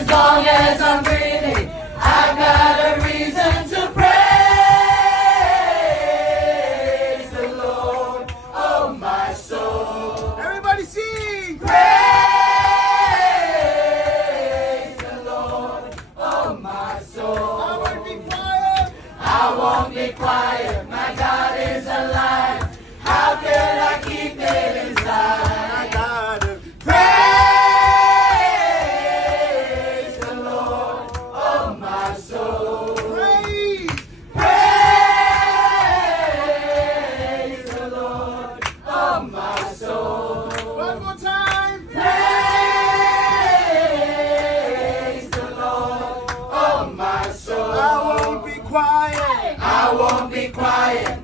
As long as I'm breathing, I've got a reason to praise the Lord, oh my soul. Everybody sing! Praise the Lord, oh my soul. I won't be quiet. I won't be quiet, my God is alive. How can I keep it inside? I gotta Praise the Lord, oh my soul. praise. Praise the Lord, oh my soul. One more time. Praise the Lord, oh my soul. I won't be quiet. I won't be quiet.